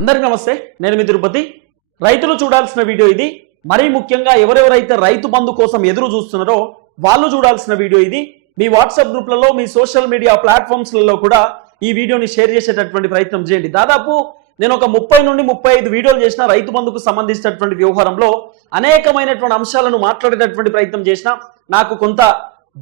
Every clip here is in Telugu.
అందరికి నమస్తే నేను మీ తిరుపతి. రైతులు చూడాల్సిన వీడియో ఇది. మరీ ముఖ్యంగా ఎవరెవరైతే రైతు బంధు కోసం ఎదురు చూస్తున్నారో వాళ్ళు చూడాల్సిన వీడియో ఇది. మీ వాట్సాప్ గ్రూప్లలో మీ సోషల్ మీడియా ప్లాట్ఫామ్స్లలో కూడా ఈ వీడియోని షేర్ చేసేటటువంటి ప్రయత్నం చేయండి. దాదాపు నేను ఒక ముప్పై నుండి ముప్పై ఐదు వీడియోలు చేసిన రైతు బంధుకు సంబంధించినటువంటి వ్యవహారంలో అనేకమైనటువంటి అంశాలను మాట్లాడేటటువంటి ప్రయత్నం చేసిన నాకు కొంత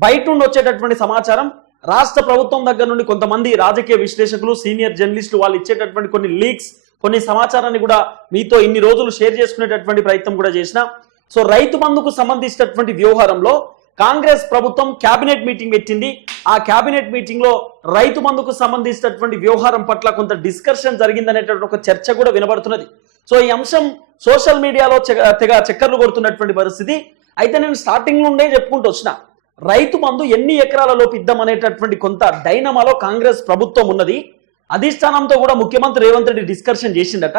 బయట నుండి వచ్చేటటువంటి సమాచారం రాష్ట్ర ప్రభుత్వం దగ్గర నుండి కొంతమంది రాజకీయ విశ్లేషకులు సీనియర్ జర్నలిస్టులు వాళ్ళు ఇచ్చేటటువంటి కొన్ని లీక్స్ కొన్ని సమాచారాన్ని కూడా మీతో ఇన్ని రోజులు షేర్ చేసుకునేటటువంటి ప్రయత్నం కూడా చేసిన. సో రైతు బంధుకు సంబంధించినటువంటి వ్యవహారంలో కాంగ్రెస్ ప్రభుత్వం కేబినెట్ మీటింగ్ పెట్టింది. ఆ కేబినెట్ మీటింగ్లో రైతు బంధుకు సంబంధించినటువంటి వ్యవహారం పట్ల కొంత డిస్కషన్ జరిగిందనేటువంటి ఒక చర్చ కూడా వినబడుతున్నది. సో ఈ అంశం సోషల్ మీడియాలో తెగ చక్కర్లు కొడుతున్నటువంటి పరిస్థితి. అయితే నేను స్టార్టింగ్ నుండే చెప్పుకుంటూ వచ్చిన. రైతు బంధు ఎన్ని ఎకరాలలోపు ఇద్దామనేటటువంటి కొంత డైనమాలో కాంగ్రెస్ ప్రభుత్వం ఉన్నది. అధిష్టానంతో కూడా ముఖ్యమంత్రి రేవంత్ రెడ్డి డిస్కషన్ చేసిండట.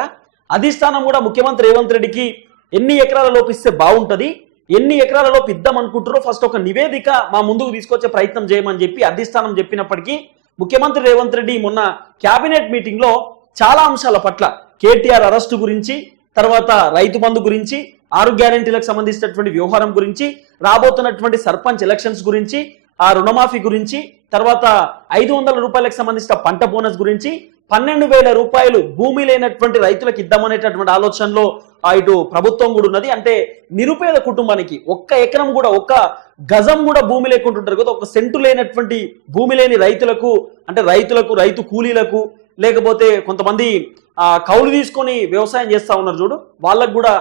అధిష్టానం కూడా ముఖ్యమంత్రి రేవంత్ రెడ్డికి ఎన్ని ఎకరాల లోపు ఇస్తే బాగుంటుంది? ఎన్ని ఎకరాల లోపు ఇద్దాం అనుకుంటారో ఫస్ట్ ఒక నివేదిక మా ముందుకు తీసుకొచ్చే ప్రయత్నం చేయమని చెప్పి అధిష్టానం చెప్పినప్పటికీ ముఖ్యమంత్రి రేవంత్ రెడ్డి మొన్న క్యాబినెట్ మీటింగ్లో చాలా అంశాల పట్ల కేటీఆర్ అరెస్టు గురించి తర్వాత రైతు బంధు గురించి ఆరు గ్యారెంటీలకు సంబంధించినటువంటి వ్యవహారం గురించి రాబోతున్నటువంటి సర్పంచ్ ఎలక్షన్స్ గురించి ఆ రుణమాఫీ గురించి తర్వాత ఐదు వందల రూపాయలకు సంబంధించిన పంట బోనస్ గురించి పన్నెండు వేల రూపాయలు భూమి లేనటువంటి రైతులకు ఇద్దామనేటటువంటి ఆలోచనలో ఆ ఇటు ప్రభుత్వం కూడా ఉన్నది. అంటే నిరుపేద కుటుంబానికి ఒక్క ఎకరం కూడా ఒక్క గజం కూడా భూమి లేకుంటుంటారు కదా ఒక సెంటు లేనటువంటి భూమి లేని రైతులకు అంటే రైతులకు రైతు కూలీలకు లేకపోతే కొంతమంది ఆ కౌలు తీసుకొని వ్యవసాయం చేస్తా ఉన్నారు చూడు. వాళ్ళకు కూడా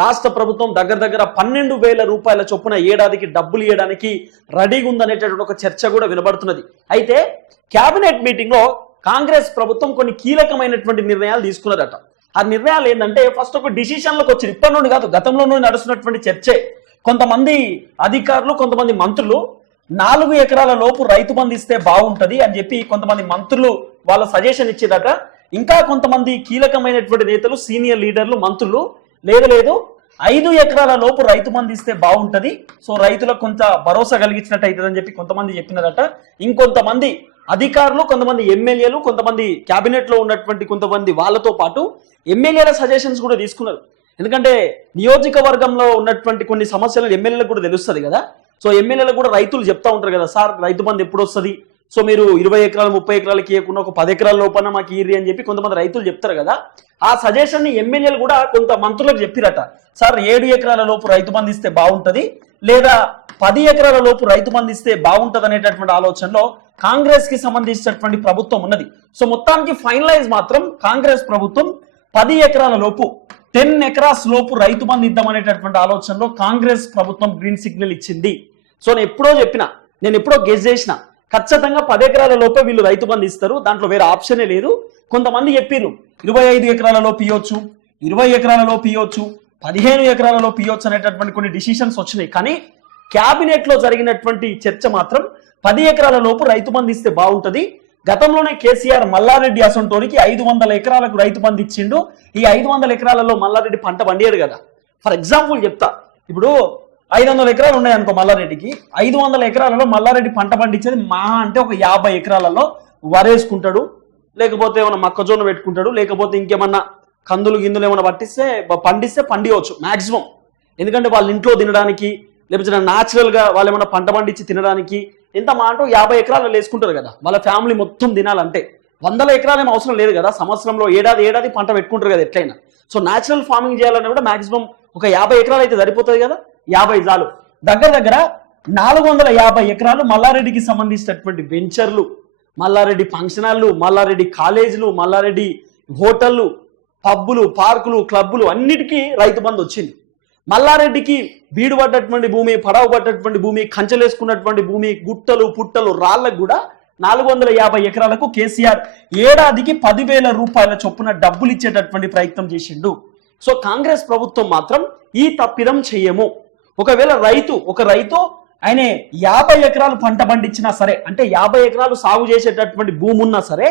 రాష్ట్ర ప్రభుత్వం దగ్గర దగ్గర పన్నెండు వేల రూపాయల చొప్పున ఏడాదికి డబ్బులు ఇవ్వడానికి రెడీగా ఉందనేటటువంటి ఒక చర్చ కూడా వినబడుతున్నది. అయితే కేబినెట్ మీటింగ్లో కాంగ్రెస్ ప్రభుత్వం కొన్ని కీలకమైనటువంటి నిర్ణయాలు తీసుకున్నారట ఆ నిర్ణయాలు ఏంటంటే ఫస్ట్ ఒక డిసిషన్లకు వచ్చింది. ఇప్పటి నుండి కాదు గతంలో నుండి నడుస్తున్నటువంటి చర్చే. కొంతమంది అధికారులు కొంతమంది మంత్రులు నాలుగు ఎకరాల లోపు రైతు బంధు ఇస్తే బాగుంటది అని చెప్పి కొంతమంది మంత్రులు వాళ్ళ సజెషన్ ఇచ్చేదట. ఇంకా కొంతమంది కీలకమైనటువంటి నేతలు సీనియర్ లీడర్లు మంత్రులు లేదు లేదు. ఐదు ఎకరాల లోపు రైతు మంది ఇస్తే బాగుంటది. సో రైతులకు కొంత భరోసా కలిగించినట్టు అవుతుందని చెప్పి కొంతమంది చెప్పినారట. ఇంకొంతమంది అధికారులు కొంతమంది ఎమ్మెల్యేలు కొంతమంది క్యాబినెట్లో ఉన్నటువంటి కొంతమంది వాళ్ళతో పాటు ఎమ్మెల్యేల సజెషన్స్ కూడా తీసుకున్నారు. ఎందుకంటే నియోజకవర్గంలో ఉన్నటువంటి కొన్ని సమస్యలు ఎమ్మెల్యేలకు కూడా తెలుస్తుంది కదా. సో ఎమ్మెల్యేలకు కూడా రైతులు చెప్తా ఉంటారు కదా సార్ రైతు బంధు ఎప్పుడు వస్తుంది? సో మీరు ఇరవై ఎకరాలు ముప్పై ఎకరాలకి ఇవ్వకుండా ఒక పది ఎకరాల లోపల మాకు ఇర్రి అని చెప్పి కొంతమంది రైతులు చెప్తారు కదా. ఆ సజెషన్ని ఎమ్మెల్యేలు కూడా కొంత మంత్రులకు చెప్పిరట. సార్ ఏడు ఎకరాల లోపు రైతు బంధు ఇస్తే బాగుంటది లేదా పది ఎకరాల లోపు రైతు బంధు ఇస్తే బాగుంటది అనేటటువంటి ఆలోచనలో కాంగ్రెస్కి సంబంధించినటువంటి ప్రభుత్వం ఉన్నది. సో మొత్తానికి ఫైనలైజ్ మాత్రం కాంగ్రెస్ ప్రభుత్వం పది ఎకరాల లోపు టెన్ ఎకరాస్ లోపు రైతు బంధు ఇద్దామనేటటువంటి ఆలోచనలో కాంగ్రెస్ ప్రభుత్వం గ్రీన్ సిగ్నల్ ఇచ్చింది. సో నేను ఎప్పుడో చెప్పిన నేను ఎప్పుడో గెస్ చేసిన ఖచ్చితంగా పది ఎకరాల లోపే వీళ్ళు రైతు బంధు ఇస్తారు. దాంట్లో వేరే ఆప్షనే లేదు. కొంతమంది చెప్పిర్రు ఇరవై ఐదు ఎకరాలలో పియొచ్చు ఇరవై ఎకరాలలో పియొచ్చు పదిహేను ఎకరాలలో పియొచ్చు అనేటటువంటి కొన్ని డిసిషన్స్ వచ్చినాయి. కానీ క్యాబినెట్లో జరిగినటువంటి చర్చ మాత్రం పది ఎకరాల లోపు రైతు బంధు ఇస్తే బాగుంటది. గతంలోనే కేసీఆర్ మల్లారెడ్డి అసంటోనికి ఐదు వందల ఎకరాలకు రైతు బంధు ఇచ్చిండు. ఈ ఐదు వందల ఎకరాలలో మల్లారెడ్డి పంట పండేది కదా. ఫర్ ఎగ్జాంపుల్ చెప్తా. ఇప్పుడు ఐదు వందల ఎకరాలు ఉన్నాయనుకో మల్లారెడ్డికి. ఐదు వందల ఎకరాలలో మల్లారెడ్డి పంట పండించేది మా అంటే ఒక యాభై ఎకరాలలో వరేసుకుంటాడు. లేకపోతే ఏమైనా మొక్కజొన్న పెట్టుకుంటాడు. లేకపోతే ఇంకేమన్నా కందులు గిందులు ఏమైనా పట్టిస్తే పండిస్తే పండియవచ్చు మాక్సిమం. ఎందుకంటే వాళ్ళ ఇంట్లో తినడానికి లేకపోతే న్యాచురల్గా వాళ్ళు ఏమైనా పంట పండించి తినడానికి ఎంత మా అంటూ యాభై ఎకరాలు వేసుకుంటారు కదా. వాళ్ళ ఫ్యామిలీ మొత్తం తినాలంటే. వందల ఎకరాలు ఏం అవసరం లేదు కదా. సంవత్సరంలో ఏడాది ఏడాది పంట పెట్టుకుంటారు కదా ఎట్లయినా. సో న్యాచురల్ ఫార్మింగ్ చేయాలన్నా కూడా మాక్సిమం ఒక యాభై ఎకరాలు అయితే సరిపోతుంది కదా. యాభై జాలు. దగ్గర దగ్గర నాలుగు వందల యాభై ఎకరాలు మల్లారెడ్డికి సంబంధించినటువంటి వెంచర్లు మల్లారెడ్డి ఫంక్షన్ హాల్లు మల్లారెడ్డి కాలేజీలు మల్లారెడ్డి హోటళ్ళు పబ్బులు పార్కులు క్లబ్బులు అన్నిటికీ రైతు బంధు వచ్చింది. మల్లారెడ్డికి బీడు పడ్డటువంటి భూమి పడవ పడ్డటువంటి భూమి కంచెలేసుకున్నటువంటి భూమి గుట్టలు పుట్టలు రాళ్ళకు కూడా నాలుగు వందల యాభై ఎకరాలకు కేసీఆర్ ఏడాదికి పదివేల రూపాయల చొప్పున డబ్బులు ఇచ్చేటటువంటి ప్రయత్నం చేసిండు. సో కాంగ్రెస్ ప్రభుత్వం మాత్రం ఈ తప్పిదం చేయము. ఒకవేళ రైతు ఒక రైతు ఆయన యాభై ఎకరాలు పంట పండించినా సరే అంటే యాభై ఎకరాలు సాగు చేసేటటువంటి భూమి ఉన్నా సరే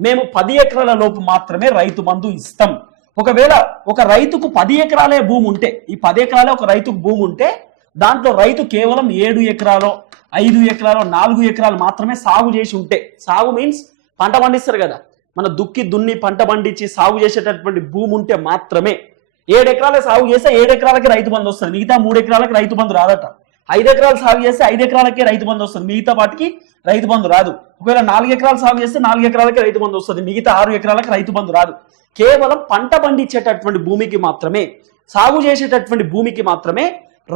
మేము పది ఎకరాల లోపు మాత్రమే రైతు మందు ఇస్తాం. ఒకవేళ ఒక రైతుకు పది ఎకరాలే భూమి ఉంటే ఈ పది ఎకరాలే ఒక రైతుకు భూమి ఉంటే దాంట్లో రైతు కేవలం ఏడు ఎకరాలో ఐదు ఎకరాలు నాలుగు ఎకరాలు మాత్రమే సాగు చేసి ఉంటే సాగు మీన్స్ పంట పండిస్తారు కదా మన దుక్కి దున్ని పంట పండించి సాగు చేసేటటువంటి భూమి ఉంటే మాత్రమే ఏడు ఎకరాల సాగు చేస్తే ఏడు ఎకరాలకి రైతు బంధు వస్తుంది. మిగతా మూడు ఎకరాలకి రైతు బంధు రాదట. ఐదు ఎకరాలు సాగు చేస్తే ఐదు ఎకరాలకే రైతు బంధు వస్తుంది. మిగతా వాటికి రైతు బంధు రాదు. ఒకవేళ నాలుగు ఎకరాలు సాగు చేస్తే నాలుగు ఎకరాలకే రైతు బంధు వస్తుంది. మిగతా ఆరు ఎకరాలకు రైతు బంధు రాదు. కేవలం పంట పండించేటటువంటి భూమికి మాత్రమే సాగు చేసేటటువంటి భూమికి మాత్రమే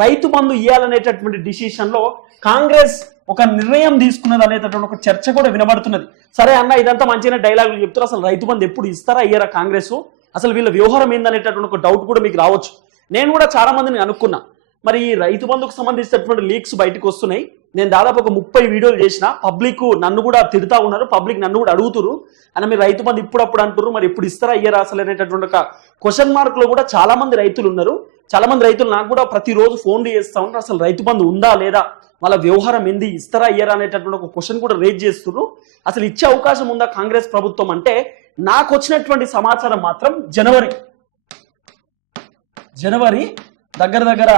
రైతు బంధు ఇవ్వాలనేటటువంటి డిసిషన్లో కాంగ్రెస్ ఒక నిర్ణయం తీసుకున్నది అనేటటువంటి ఒక చర్చ కూడా వినబడుతున్నది. సరే అన్న ఇదంతా మంచిగా డైలాగులు చెప్తారు అసలు రైతు బంధు ఎప్పుడు ఇస్తారా అయ్యారా కాంగ్రెస్? అసలు వీళ్ళ వ్యవహారం ఏందనేటటువంటి ఒక డౌట్ కూడా మీకు రావచ్చు. నేను కూడా చాలా మందిని అనుకున్నా. మరి ఈ రైతు బంధుకు సంబంధించినటువంటి లీక్స్ బయటకు వస్తున్నాయి. నేను దాదాపు ఒక ముప్పై వీడియోలు చేసిన. పబ్లిక్ నన్ను కూడా తిడతా ఉన్నారు. పబ్లిక్ నన్ను కూడా అడుగుతురు అని మీరు రైతు బంధు ఇప్పుడప్పుడు అంటున్నారు మరి ఇప్పుడు ఇస్తారా అయ్యారా అసలు అనేటటువంటి ఒక క్వశ్చన్ మార్క్లో కూడా చాలా మంది రైతులు ఉన్నారు. చాలా మంది రైతులు నాకు కూడా ప్రతిరోజు ఫోన్లు చేస్తా ఉన్నారు. అసలు రైతు బంధు ఉందా లేదా? వాళ్ళ వ్యవహారం ఏంది? ఇస్తారా అయ్యారా అనేటటువంటి ఒక క్వశ్చన్ కూడా రేజ్ చేస్తున్నారు అసలు ఇచ్చే అవకాశం ఉందా కాంగ్రెస్ ప్రభుత్వం? అంటే నాకు వచ్చినటువంటి సమాచారం మాత్రం జనవరి. జనవరి దగ్గర దగ్గర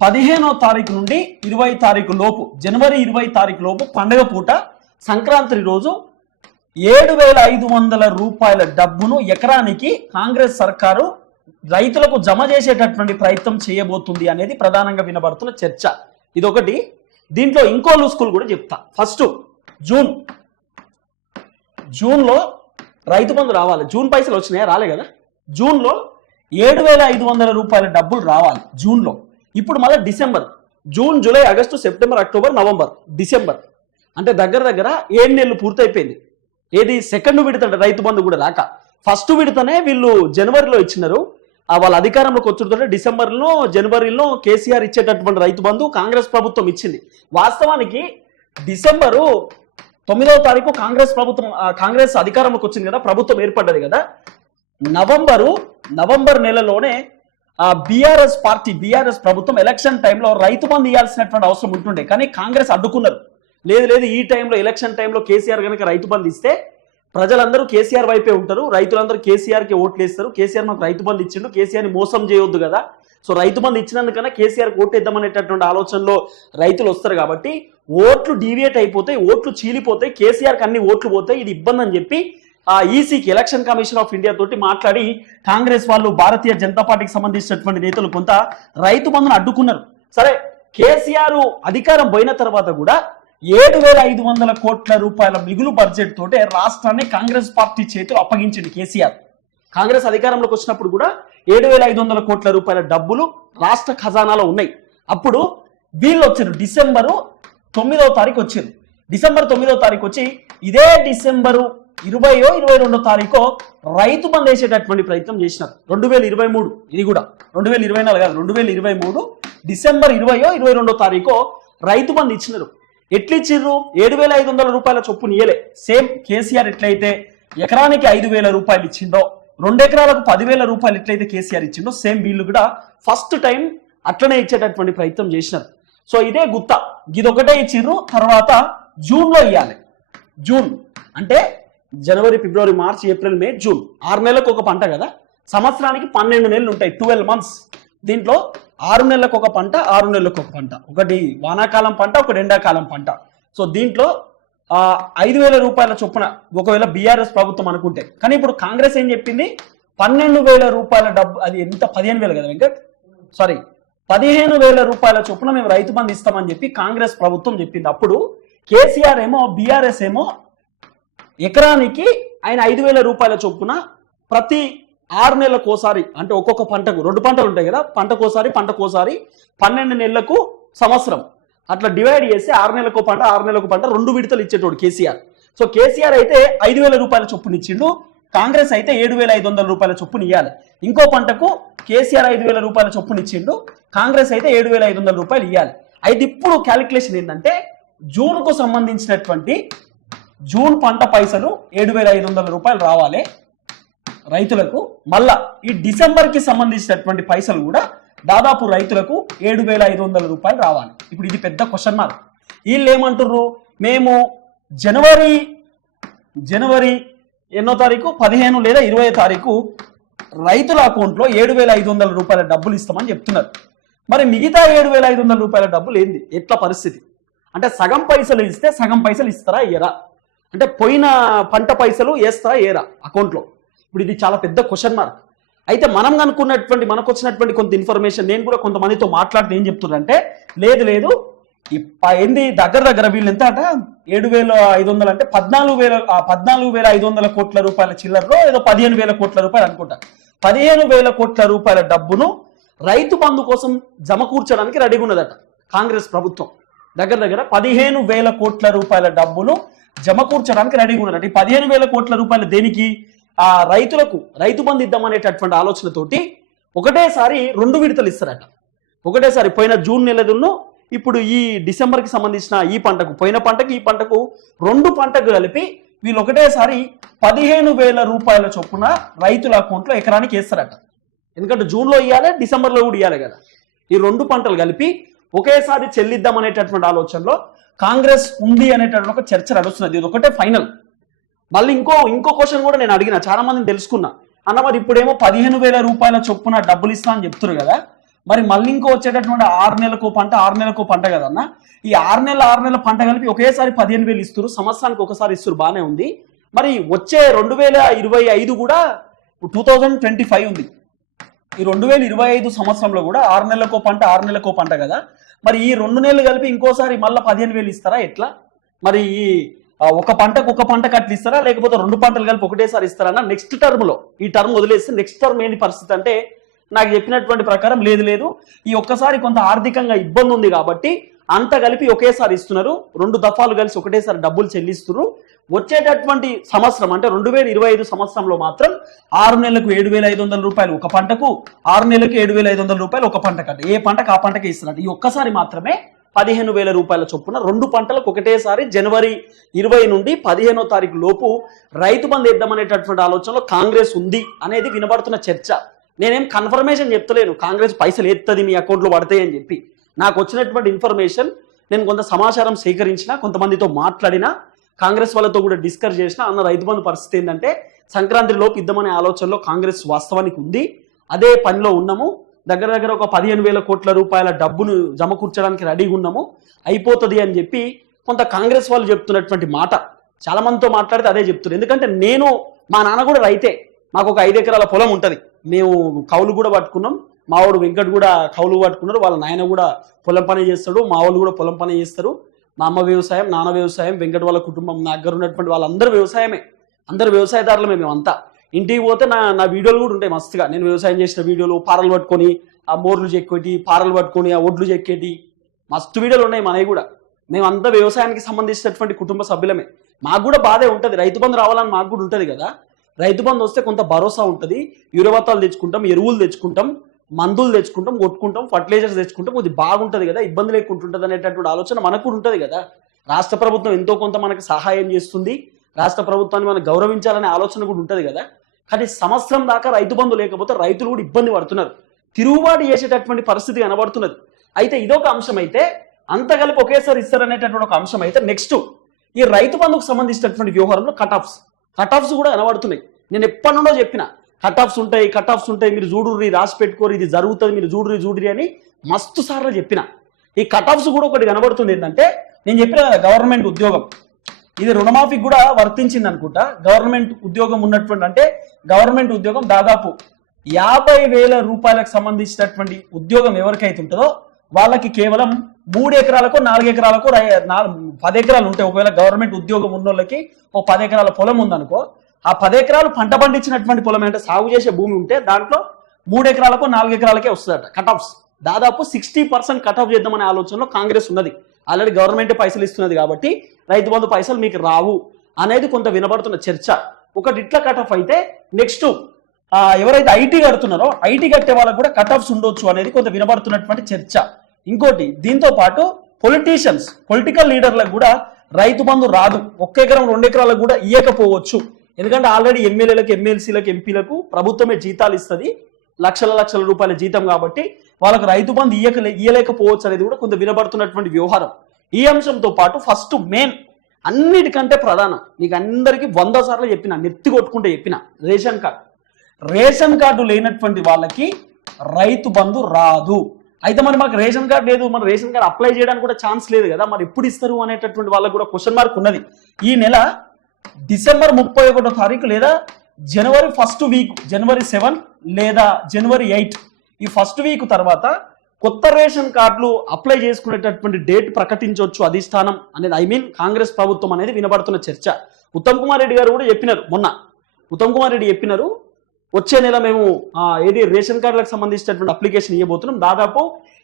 పదిహేనో తారీఖు నుండి ఇరవై తారీఖు లోపు జనవరి ఇరవై తారీఖు లోపు పండగ పూట సంక్రాంతి రోజు ఏడు వేల ఐదు వందల రూపాయల డబ్బును ఎకరానికి కాంగ్రెస్ సర్కారు రైతులకు జమ చేసేటటువంటి ప్రయత్నం చేయబోతుంది అనేది ప్రధానంగా వినబడుతున్న చర్చ. ఇదొకటి. దీంట్లో ఇంకో లూస్కుల్ కూడా చెప్తా. First June. జూన్లో రైతు బంధు రావాలి. జూన్ పైసలు వచ్చినాయా? రాలే కదా. జూన్లో ఏడు వేల ఐదు వందల రూపాయల డబ్బులు రావాలి. జూన్లో. ఇప్పుడు మళ్ళీ December. June July August September October November. December. అంటే దగ్గర దగ్గర ఏడు నెలలు పూర్తయిపోయింది. ఏది? సెకండ్ విడత రైతు బంధు కూడా రాక ఫస్ట్ విడతనే వీళ్ళు జనవరిలో ఇచ్చినారు. వాళ్ళ అధికారంలోకి వచ్చుతుంటే డిసెంబర్లో జనవరిలో కేసీఆర్ ఇచ్చేటటువంటి రైతు బంధు కాంగ్రెస్ ప్రభుత్వం ఇచ్చింది. వాస్తవానికి డిసెంబరు తొమ్మిదవ తారీఖు కాంగ్రెస్ ప్రభుత్వం కాంగ్రెస్ అధికారంలోకి వచ్చింది కదా ప్రభుత్వం ఏర్పడ్డది కదా. నవంబరు నవంబర్ నెలలోనే ఆ బీఆర్ఎస్ పార్టీ బీఆర్ఎస్ ప్రభుత్వం ఎలక్షన్ టైంలో రైతు బంధు ఇవ్వాల్సినటువంటి అవసరం ఉంటుండే. కానీ కాంగ్రెస్ అడ్డుకున్నారు. లేదు లేదు ఈ టైంలో ఎలక్షన్ టైంలో కేసీఆర్ కనుక రైతు బంధు ఇస్తే ప్రజలందరూ కేసీఆర్ వైపే ఉంటారు. రైతులందరూ కేసీఆర్కి ఓట్లు వేస్తారు. కేసీఆర్ మనకు రైతు బంధు ఇచ్చిండు. కేసీఆర్ని మోసం చేయొద్దు కదా. సో రైతు బంధు ఇచ్చినందుకన్నా కేసీఆర్ ఓటేద్దామనేటటువంటి ఆలోచనలో రైతులు వస్తారు కాబట్టి ఓట్లు డీవియేట్ అయిపోతాయి ఓట్లు చీలిపోతాయి కేసీఆర్కి అన్ని ఓట్లు పోతాయి ఇది ఇబ్బంది అని చెప్పి ఆ ఈసీకి ఎలక్షన్ కమిషన్ ఆఫ్ ఇండియా తోటి మాట్లాడి కాంగ్రెస్ వాళ్ళు భారతీయ జనతా పార్టీకి సంబంధించినటువంటి నేతలు కొంత రైతు బంధును అడ్డుకున్నారు. సరే కేసీఆర్ అధికారం పోయిన తర్వాత కూడా ఏడు వేల ఐదు వందల కోట్ల రూపాయల మిగులు బడ్జెట్ తోటే రాష్ట్రాన్ని కాంగ్రెస్ పార్టీ చేతిలో అప్పగించింది కేసీఆర్. కాంగ్రెస్ అధికారంలోకి వచ్చినప్పుడు కూడా ఏడు వేల ఐదు వందల కోట్ల రూపాయల డబ్బులు రాష్ట్ర ఖజానాలో ఉన్నాయి. అప్పుడు వీళ్ళు వచ్చారు డిసెంబరు తొమ్మిదవ తారీఖు వచ్చారు డిసెంబర్ తొమ్మిదవ తారీఖు వచ్చి ఇదే డిసెంబరు ఇరవయో ఇరవై రెండో తారీఖు రైతు బంద్ వేసేటటువంటి ప్రయత్నం చేసినారు. రెండు వేల ఇరవై మూడు ఇది కూడా. రెండు వేల ఇరవై నాలుగు కాదు రెండు వేల ఇరవై మూడు డిసెంబర్ ఇరవయో ఇరవై రెండో తారీఖు రైతు బంద్ ఇచ్చినారు. ఎట్లిచ్చిర్రు? ఏడు వేల ఐదు వందల రూపాయల చొప్పున ఇయ్యలే. సేమ్ కేసీఆర్ ఎట్లయితే ఎకరానికి ఐదు వేల రూపాయలు ఇచ్చిండో రెండు ఎకరాలకు పదివేల రూపాయలు ఎట్లయితే కేసీఆర్ ఇచ్చిండో సేమ్ వీళ్ళు కూడా ఫస్ట్ టైం అట్లనే ఇచ్చేటటువంటి ప్రయత్నం చేసినారు. సో ఇదే గుత్త ఇదొకటే ఇచ్చిర్రు తర్వాత జూన్లో ఇవ్వాలి జూన్. అంటే జనవరి ఫిబ్రవరి మార్చ్ ఏప్రిల్ మే జూన్. ఆరు నెలలకు ఒక పంట కదా? సంవత్సరానికి పన్నెండు నెలలు ఉంటాయి ట్వెల్వ్ మంత్స్. దీంట్లో ఆరు నెలలకు ఒక పంట ఆరు నెలలకు ఒక పంట. ఒకటి వానాకాలం పంట ఒకటి ఎండాకాలం పంట. సో దీంట్లో ఐదు వేల రూపాయల చొప్పున ఒకవేళ బీఆర్ఎస్ ప్రభుత్వం అనుకుంటే. కానీ ఇప్పుడు కాంగ్రెస్ ఏం చెప్పింది? పన్నెండు వేల రూపాయల డబ్బు అది ఎంత? పదిహేను వేలు కదా వెంకట్? సారీ పదిహేను వేల రూపాయల చొప్పున మేము రైతు బంధు ఇస్తామని చెప్పి కాంగ్రెస్ ప్రభుత్వం చెప్పింది. అప్పుడు కేసీఆర్ ఏమో బీఆర్ఎస్ ఏమో ఎకరానికి ఆయన ఐదు వేల రూపాయల చొప్పున ప్రతి ఆరు నెలలకోసారి అంటే ఒక్కొక్క పంటకు రెండు పంటలు ఉంటాయి కదా పంటకోసారి పంటకోసారి పన్నెండు నెలలకు సంవత్సరం. అట్లా డివైడ్ చేసి ఆరు నెలలకు పంట ఆరు నెలలకు పంట రెండు విడతలు ఇచ్చేటోడు కేసీఆర్. సో కేసీఆర్ అయితే ఐదు వేల రూపాయల చొప్పున ఇచ్చిండు. కాంగ్రెస్ అయితే ఏడు వేల ఐదు వందల రూపాయల చొప్పున ఇవ్వాలి ఇంకో పంటకు కేసీఆర్ ఐదు వేల రూపాయల చొప్పున ఇచ్చిండు. కాంగ్రెస్ అయితే ఏడు వేల ఐదు వందల రూపాయలు ఇవ్వాలి అయితే ఇప్పుడు క్యాలిక్యులేషన్ ఏంటంటే జూన్కు సంబంధించినటువంటి జూన్ పంట పైసలు ఏడు వేల ఐదు వందల రూపాయలు రావాలి రైతులకు. మళ్ళా ఈ డిసెంబర్కి సంబంధించినటువంటి పైసలు కూడా దాదాపు రైతులకు ఏడు వేల ఐదు వందల రూపాయలు రావాలి. ఇప్పుడు ఇది పెద్ద క్వశ్చన్ మార్క్ వీళ్ళు ఏమంటుర్రు? మేము జనవరి జనవరి ఎన్నో తారీఖు? పదిహేను లేదా ఇరవై తారీఖు రైతుల అకౌంట్లో ఏడు వేల ఐదు వందల రూపాయల డబ్బులు ఇస్తామని చెప్తున్నారు. మరి మిగతా ఏడు వేల ఐదు వందల రూపాయల డబ్బులు ఏంది? ఎట్లా పరిస్థితి? అంటే సగం పైసలు ఇస్తే సగం పైసలు ఇస్తారా ఇయ్యరా? అంటే పోయిన పంట పైసలు వేస్తారా ఏరా అకౌంట్లో? ఇప్పుడు ఇది చాలా పెద్ద క్వశ్చన్ మార్క్ అయితే మనం అనుకున్నటువంటి మనకు వచ్చినటువంటి కొంత ఇన్ఫర్మేషన్ నేను కూడా కొంతమందితో మాట్లాడితే ఏం చెప్తున్నారంటే లేదు లేదు ఏంది? దగ్గర దగ్గర వీళ్ళు ఎంత అట? ఏడు వేల ఐదు వందలు అంటే పద్నాలుగు వేల పద్నాలుగు వేల ఐదు వందల కోట్ల రూపాయల చిల్లరలో ఏదో పదిహేను వేల కోట్ల రూపాయలు అనుకుంటా. పదిహేను వేల కోట్ల రూపాయల డబ్బును రైతు బంధు కోసం జమకూర్చడానికి రెడీగా ఉన్నదట కాంగ్రెస్ ప్రభుత్వం. దగ్గర దగ్గర పదిహేను వేల కోట్ల రూపాయల డబ్బును జమకూర్చడానికి రెడీగా ఉన్నదట. ఈ పదిహేను వేల కోట్ల రూపాయలు దేనికి? ఆ రైతులకు రైతు బంధు ఇద్దామనేటటువంటి ఆలోచనతోటి ఒకటేసారి రెండు విడతలు ఇస్తారట. ఒకటేసారి పోయిన జూన్ నెలదును ఇప్పుడు ఈ డిసెంబర్కి సంబంధించిన ఈ పంటకు పోయిన పంటకు ఈ పంటకు రెండు పంటకు కలిపి వీళ్ళు ఒకటేసారి పదిహేను వేల రూపాయల చొప్పున రైతుల అకౌంట్లో ఎకరానికి వేస్తారట. ఎందుకంటే జూన్లో ఇవ్వాలి డిసెంబర్లో కూడా ఇవ్వాలి కదా. ఈ రెండు పంటలు కలిపి ఒకేసారి చెల్లిద్దాం అనేటటువంటి ఆలోచనలో కాంగ్రెస్ ఉంది అనేటటువంటి ఒక చర్చ నడుస్తున్నది. ఇది ఒకటే ఫైనల్. మళ్ళీ ఇంకో ఇంకో క్వశ్చన్ కూడా నేను అడిగిన చాలా మందిని తెలుసుకున్నా. అన్న మరి ఇప్పుడేమో పదిహేను వేల రూపాయల చొప్పున డబ్బులు ఇస్తా అని చెప్తున్నారు కదా. మరి మళ్ళీ ఇంకో వచ్చేటటువంటి ఆరు నెలలకు పంట ఆరు నెలలకు పంట కదన్న? ఈ ఆరు నెలల ఆరు నెలల పంట కలిపి ఒకేసారి పదిహేను వేలు ఇస్తారు సంవత్సరానికి ఒకసారి ఇస్తారు బాగానే ఉంది. మరి వచ్చే రెండు వేల ఇరవై ఐదు కూడా టూ థౌజండ్ ట్వంటీ ఫైవ్ ఉంది. ఈ రెండు వేల ఇరవై ఐదు సంవత్సరంలో కూడా ఆరు నెలలకో పంట ఆరు నెలలకో పంట కదా? మరి ఈ రెండు నెలలు కలిపి ఇంకోసారి మళ్ళీ పదిహేను వేలు ఇస్తారా? ఎట్లా? మరి ఈ ఒక పంటకు ఒక పంట కట్లు ఇస్తారా? లేకపోతే రెండు పంటలు కలిపి ఒకటేసారి ఇస్తారా? నెక్స్ట్ టర్మ్లో ఈ టర్మ్ వదిలేస్తే నెక్స్ట్ టర్మ్ ఏంటి పరిస్థితి అంటే నాకు చెప్పినటువంటి ప్రకారం లేదు లేదు. ఈ ఒక్కసారి కొంత ఆర్థికంగా ఇబ్బంది ఉంది కాబట్టి అంత కలిపి ఒకేసారి ఇస్తున్నారు. రెండు దఫాలు కలిసి ఒకటేసారి డబ్బులు చెల్లిస్తున్నారు. వచ్చేటటువంటి సంవత్సరం అంటే రెండు వేల ఇరవై ఐదు సంవత్సరంలో మాత్రం ఆరు నెలలకు ఏడు వేల ఐదు వందల రూపాయలు ఒక పంటకు ఆరు నెలలకు ఏడు వేల ఐదు వందల రూపాయలు ఒక పంటకు అంటే ఏ పంటకు ఆ పంటకి ఇస్తున్నారు. ఈ ఒక్కసారి మాత్రమే పదిహేను వేల రూపాయల చొప్పున రెండు పంటలకు ఒకటేసారి జనవరి ఇరవై నుండి పదిహేనో తారీఖు లోపు రైతు బంధు ఇద్దామనేటటువంటి ఆలోచనలో కాంగ్రెస్ ఉంది అనేది వినబడుతున్న చర్చ. నేనేం కన్ఫర్మేషన్ చెప్తలేను. కాంగ్రెస్ పైసలు ఎత్తది మీ అకౌంట్లో పడతాయి అని చెప్పి. నాకు వచ్చినటువంటి ఇన్ఫర్మేషన్ నేను కొంత సమాచారం సేకరించిన కొంతమందితో మాట్లాడినా కాంగ్రెస్ వాళ్ళతో కూడా డిస్కస్ చేసిన అన్న రైతు బంధు పరిస్థితి ఏంటంటే సంక్రాంతి లోపు ఇద్దామనే ఆలోచనలో కాంగ్రెస్ వాస్తవానికి ఉంది. అదే పనిలో ఉన్నాము. దగ్గర దగ్గర ఒక పదిహేను వేల కోట్ల రూపాయల డబ్బును జమకూర్చడానికి రెడీగా ఉన్నాము. అయిపోతుంది అని చెప్పి కొంత కాంగ్రెస్ వాళ్ళు చెప్తున్నటువంటి మాట. చాలా మందితో మాట్లాడితే అదే చెప్తున్నారు. ఎందుకంటే నేను మా నాన్న కూడా రైతే. మాకు ఒక ఐదు ఎకరాల పొలం ఉంటుంది. మేము కౌలు కూడా పట్టుకున్నాం. మావాడు వెంకట్ కూడా కౌలు పట్టుకున్నారు. వాళ్ళ నాయన కూడా పొలం పని చేస్తాడు. మా వాళ్ళు కూడా పొలం పని చేస్తారు. మా అమ్మ వ్యవసాయం నాన్న వ్యవసాయం వెంకట వాళ్ళ కుటుంబం నా దగ్గర ఉన్నటువంటి వాళ్ళందరూ వ్యవసాయమే. అందరు వ్యవసాయదారులమే మేమంతా ఇంటికి పోతే నా నా వీడియోలు కూడా ఉంటాయి మస్తుగా. నేను వ్యవసాయం చేసిన వీడియోలు పారలు పట్టుకొని ఆ మోర్లు చెక్కేటి పారలు పట్టుకొని ఆ ఒడ్లు చెక్కేటి మస్తు వీడియోలు ఉన్నాయి మనవి కూడా. మేమంతా వ్యవసాయానికి సంబంధించినటువంటి కుటుంబ సభ్యులమే. మాకు కూడా బాధే ఉంటుంది. రైతు బంధు రావాలని మాకు కూడా ఉంటుంది కదా. రైతు బంధు వస్తే కొంత భరోసా ఉంటుంది. యురవతాలు తెచ్చుకుంటాం ఎరువులు తెచ్చుకుంటాం మందులు తెచ్చుకుంటాం కొట్టుకుంటాం ఫర్టిలైజర్స్ తెచ్చుకుంటాం కొద్ది బాగుంటుంది కదా ఇబ్బంది లేకుంటుంటుంది అనేటటువంటి ఆలోచన మనకు కూడా ఉంటుంది కదా. రాష్ట్ర ప్రభుత్వం ఎంతో కొంత మనకు సహాయం చేస్తుంది. రాష్ట్ర ప్రభుత్వాన్ని మనం గౌరవించాలనే ఆలోచన కూడా ఉంటుంది కదా. కానీ సంవత్సరం దాకా రైతు బంధు లేకపోతే రైతులు కూడా ఇబ్బంది పడుతున్నారు. తిరుగుబాటు చేసేటటువంటి పరిస్థితి కనబడుతున్నది. అయితే ఇదొక అంశం అయితే అంత కలిపి ఒకేసారి ఇస్తారనేటటువంటి ఒక అంశం అయితే నెక్స్ట్ ఈ రైతు బంధుకు సంబంధించినటువంటి వ్యవహారంలో కట్ ఆఫ్స్ కట్ ఆఫ్స్ కూడా కనబడుతున్నాయి. నేను ఎప్పటి నుండో చెప్పిన కట్ ఆఫ్స్ ఉంటాయి కట్ ఆఫ్స్ ఉంటాయి మీరు చూడుర్రి రాసి పెట్టుకోరు ఇది జరుగుతుంది మీరు చూడుర్రి చూడుర్రి అని మస్తు సార్లు చెప్పిన. ఈ కట్ ఆఫ్స్ కూడా ఒకటి కనబడుతుంది ఏంటంటే నేను చెప్పిన కదా గవర్నమెంట్ ఉద్యోగం. ఇది రుణమాఫీకి కూడా వర్తించింది అనుకుంటా. గవర్నమెంట్ ఉద్యోగం ఉన్నటువంటి అంటే గవర్నమెంట్ ఉద్యోగం దాదాపు యాభై వేల రూపాయలకు సంబంధించినటువంటి ఉద్యోగం ఎవరికైతే ఉంటుందో వాళ్ళకి కేవలం మూడు ఎకరాలకు నాలుగు ఎకరాలకు రై- నాలుగు పది ఎకరాలు ఉంటాయి. ఒకవేళ గవర్నమెంట్ ఉద్యోగం ఉన్నోళ్ళకి ఒక ఓ పది ఎకరాల పొలం ఉందనుకో ఆ పది ఎకరాలు పంట పండించినటువంటి పొలం అంటే సాగు చేసే భూమి ఉంటే దాంట్లో మూడు ఎకరాలకు నాలుగు ఎకరాలకే వస్తుందట కట్ ఆఫ్స్ దాదాపు సిక్స్టీ పర్సెంట్ కట్ ఆఫ్ చేద్దామనే ఆలోచనలో కాంగ్రెస్ ఉన్నది. ఆల్రెడీ గవర్నమెంట్ పైసలు ఇస్తున్నది కాబట్టి రైతు బంధు పైసలు మీకు రావు అనేది కొంత వినబడుతున్న చర్చ. ఒకటి ఇట్లా కట్ ఆఫ్ అయితే నెక్స్ట్ ఎవరైతే ఐటీ కడుతున్నారో ఐటీ కట్టే వాళ్ళకు కూడా కట్ ఆఫ్స్ ఉండొచ్చు అనేది కొంత వినబడుతున్నటువంటి చర్చ. ఇంకోటి దీంతో పాటు పొలిటీషియన్స్ పొలిటికల్ లీడర్లకు కూడా రైతు బంధు రాదు. ఒక్క ఎకరం రెండు ఎకరాలకు కూడా ఇయ్యకపోవచ్చు. ఎందుకంటే ఆల్రెడీ ఎమ్మెల్యేలకు ఎమ్మెల్సీలకు ఎంపీలకు ప్రభుత్వమే జీతాలు ఇస్తుంది. లక్షల లక్షల రూపాయల జీతం కాబట్టి వాళ్ళకు రైతు బంధు ఇయ్యకలే ఇయ్యలేకపోవచ్చు అనేది కూడా కొంత వినబడుతున్నటువంటి వ్యవహారం. ఈ అంశంతో పాటు ఫస్ట్ మెయిన్ అన్నిటికంటే ప్రధానం మీకు అందరికీ వంద సార్లు చెప్పిన నెత్తి కొట్టుకుంటే చెప్పిన రేషన్ కార్డు. రేషన్ కార్డు లేనటువంటి వాళ్ళకి రైతు బంధు రాదు. అయితే మరి మాకు రేషన్ కార్డు లేదు మన రేషన్ కార్డు అప్లై చేయడానికి కూడా ఛాన్స్ లేదు కదా మరి ఎప్పుడు ఇస్తారు అనేటటువంటి వాళ్ళకి కూడా క్వశ్చన్ మార్క్ ఉన్నది. ఈ నెల డిసెంబర్ ముప్పై ఒకటో తారీఖు లేదా జనవరి ఫస్ట్ వీక్ జనవరి సెవెన్ లేదా జనవరి ఎయిట్ ఈ ఫస్ట్ వీక్ తర్వాత కొత్త రేషన్ కార్డులు అప్లై చేసుకునేటటువంటి డేట్ ప్రకటించవచ్చు అధిష్టానం అనేది ఐ మీన్ కాంగ్రెస్ ప్రభుత్వం అనేది వినబడుతున్న చర్చ. ఉత్తమ్ కుమార్ రెడ్డి గారు కూడా చెప్పినారు మొన్న. ఉత్తమ్ కుమార్ రెడ్డి చెప్పినారు వచ్చే నెల మేము ఏది రేషన్ కార్డులకు సంబంధించినటువంటి అప్లికేషన్ ఇవ్వబోతున్నాం దాదాపు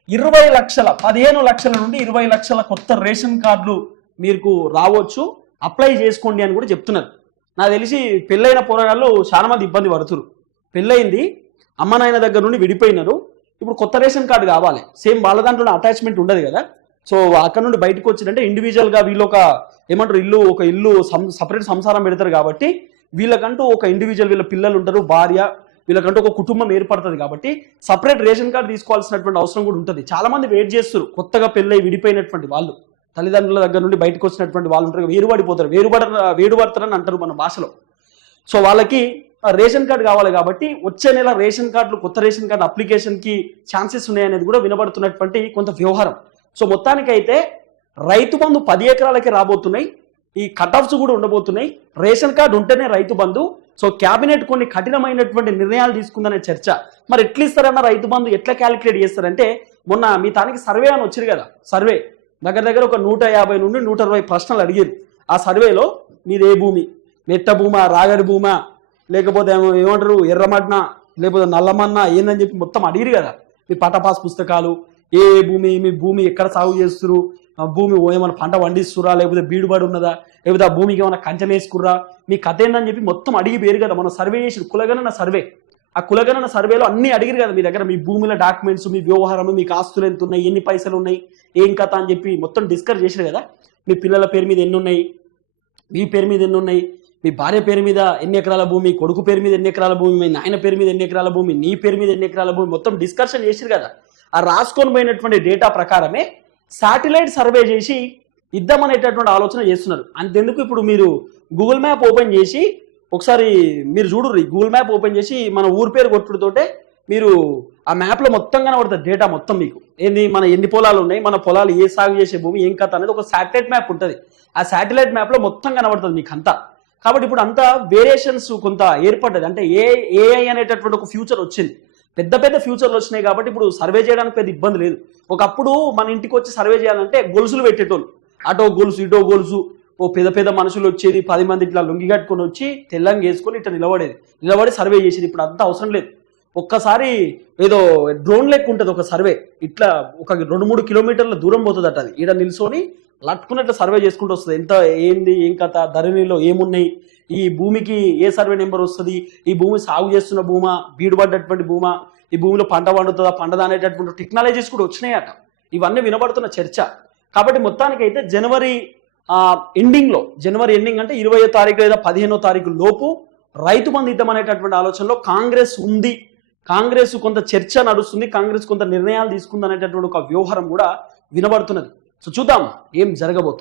ఇరవై లక్షల పదిహేను లక్షల నుండి ఇరవై లక్షల కొత్త రేషన్ కార్డులు మీకు రావచ్చు. అప్లై చేసుకోండి అని కూడా చెప్తున్నారు. నాకు తెలిసి పెళ్ళైన పోరగాళ్ళు చాలా మంది ఇబ్బంది పడుతున్నారు. పెళ్ళయింది అమ్మ నాయన దగ్గర నుండి విడిపోయినారు. ఇప్పుడు కొత్త రేషన్ కార్డు కావాలి. సేమ్ వాళ్ళ దాంట్లో అటాచ్మెంట్ ఉండదు కదా. సో అక్కడ నుండి బయటకు వచ్చిందంటే ఇండివిజువల్గా వీళ్ళు ఒక ఏమంటారు ఇల్లు ఒక ఇల్లు సపరేట్ సంసారం పెడతారు కాబట్టి వీళ్ళకంటూ ఒక ఇండివిజువల్ వీళ్ళ పిల్లలు ఉంటారు భార్య వీళ్ళకంటూ ఒక కుటుంబం ఏర్పడుతుంది కాబట్టి సపరేట్ రేషన్ కార్డు తీసుకోవాల్సినటువంటి అవసరం కూడా ఉంటుంది. చాలా మంది వెయిట్ చేస్తారు కొత్తగా పెళ్ళై విడిపోయినటువంటి వాళ్ళు. తల్లిదండ్రుల దగ్గర నుండి బయటకు వచ్చినటువంటి వాళ్ళు ఉంటారు వేరుపడిపోతారు వేరుబడ వేరుబడతారని అంటారు మన భాషలో. సో వాళ్ళకి రేషన్ కార్డు కావాలి కాబట్టి వచ్చే నెల రేషన్ కార్డులు కొత్త రేషన్ కార్డు అప్లికేషన్కి ఛాన్సెస్ ఉన్నాయనేది కూడా వినబడుతున్నటువంటి కొంత వ్యవహారం. సో మొత్తానికైతే రైతు బంధు పది ఎకరాలకి రాబోతున్నాయి. ఈ కట్ ఆఫ్స్ కూడా ఉండబోతున్నాయి. రేషన్ కార్డు ఉంటేనే రైతు బంధు. సో క్యాబినెట్ కొన్ని కఠినమైనటువంటి నిర్ణయాలు తీసుకుందనే చర్చ. మరి ఎట్లా ఇస్తారన్న రైతు బంధు ఎట్లా క్యాలిక్యులేట్ చేస్తారంటే మొన్న మీ తానికి సర్వే అని వచ్చింది కదా సర్వే. దగ్గర దగ్గర ఒక నూట యాభై నుండి నూట అరవై ప్రశ్నలు అడిగారు ఆ సర్వేలో మీది ఏ భూమి మెట్ట భూమా రాగడి భూమా లేకపోతే ఏమో- ఏమంటారు ఎర్రమడ్న లేకపోతే నల్లమన్న ఏందని చెప్పి మొత్తం అడిగిరు కదా. మీ పటపాస్ పుస్తకాలు ఏ భూమి మీ భూమి ఎక్కడ సాగు చేస్తున్నారు భూమి ఏమైనా పంట పండిస్తురా లేకపోతే బీడుబడి ఉన్నదా? లేకపోతే ఆ భూమికి ఏమైనా కంచెలు వేసుకుర్రా మీ కథ ఏందని చెప్పి మొత్తం అడిగి పేరు కదా. మనం సర్వే చేసిన కులగణన సర్వే. ఆ కులగణన సర్వేలో అన్ని అడిగిరు కదా మీ దగ్గర. మీ భూమిలో డాక్యుమెంట్స్ మీ వ్యవహారం మీకు ఆస్తులు ఎంత ఉన్నాయి ఎన్ని పైసలు ఉన్నాయి ఏం కథ అని చెప్పి మొత్తం డిస్కస్ చేసారు కదా. మీ పిల్లల పేరు మీద ఎన్ని ఉన్నాయి మీ పేరు మీద ఎన్ని ఉన్నాయి మీ భార్య పేరు మీద ఎన్ని ఎకరాల భూమి? కొడుకు పేరు మీద ఎన్ని ఎకరాల భూమి? మీ నాయన పేరు మీద ఎన్ని ఎకరాల భూమి? నీ పేరు మీద ఎన్ని ఎకరాల భూమి? మొత్తం డిస్కషన్ చేసిరు కదా. ఆ రాసుకొని పోయినటువంటి డేటా ప్రకారమే శాటిలైట్ సర్వే చేసి ఇద్దామనేటటువంటి ఆలోచన చేస్తున్నారు. అంతెందుకు ఇప్పుడు మీరు గూగుల్ మ్యాప్ ఓపెన్ చేసి ఒకసారి మీరు చూడుర్రి. గూగుల్ మ్యాప్ ఓపెన్ చేసి మన ఊరి పేరు కొట్టుడుతోటే మీరు ఆ మ్యాప్లో మొత్తం కనబడుతుంది డేటా మొత్తం మీకు. ఏంది? మన ఎన్ని పొలాలు ఉన్నాయి? మన పొలాలు ఏ సాగు చేసే భూమి ఏం కథ అనేది ఒక శాటిలైట్ మ్యాప్ ఉంటుంది. ఆ శాటిలైట్ మ్యాప్లో మొత్తం కనబడుతుంది మీకు అంతా కాబట్టి ఇప్పుడు అంతా వేరియేషన్స్ కొంత ఏర్పడ్డది. అంటే ఏ ఏఐ అనేటటువంటి ఒక ఫ్యూచర్ వచ్చింది. పెద్ద పెద్ద ఫ్యూచర్లు వచ్చినాయి కాబట్టి ఇప్పుడు సర్వే చేయడానికి పెద్ద ఇబ్బంది లేదు. ఒకప్పుడు మన ఇంటికి వచ్చి సర్వే చేయాలంటే గొలుసులు పెట్టేటోళ్ళు. అటో గొలుసు ఇటో గొలుసు ఓ పెద్ద పెద్ద మనుషులు వచ్చేది పది మంది ఇట్లా లొంగి కట్టుకొని వచ్చి తెల్లంగా వేసుకొని ఇట్లా నిలబడేది. నిలబడి సర్వే చేసేది ఇప్పుడు అంత అవసరం లేదు. ఒక్కసారి ఏదో డ్రోన్ లెక్క ఉంటుంది ఒక సర్వే. ఇట్లా ఒక రెండు మూడు కిలోమీటర్ల దూరం పోతుందట అది. ఈడ నిల్చొని లట్టుకున్నట్లు సర్వే చేసుకుంటూ వస్తుంది. ఎంత ఏంది ఏం కథ ధరణిలో ఏమున్నాయి ఈ భూమికి ఏ సర్వే నెంబర్ వస్తుంది? ఈ భూమి సాగు చేస్తున్న భూమా? బీడుపడ్డటువంటి భూమా? ఈ భూమిలో పంట పండుతుందా? పండదా అనేటటువంటి టెక్నాలజీస్ కూడా వచ్చినాయట. ఇవన్నీ వినబడుతున్న చర్చ. కాబట్టి మొత్తానికైతే జనవరి ఎండింగ్లో జనవరి ఎండింగ్ అంటే ఇరవయో తారీఖు లేదా పదిహేనో తారీఖు లోపు రైతు బంధితం అనేటటువంటి ఆలోచనలో కాంగ్రెస్ ఉంది. కాంగ్రెస్ కొంత చర్చ నడుస్తుంది కాంగ్రెస్ కొంత నిర్ణయాలు తీసుకుంది అనేటటువంటి ఒక వ్యవహారం కూడా వినబడుతున్నది. సో చూద్దాం ఏం జరగబోతుంది.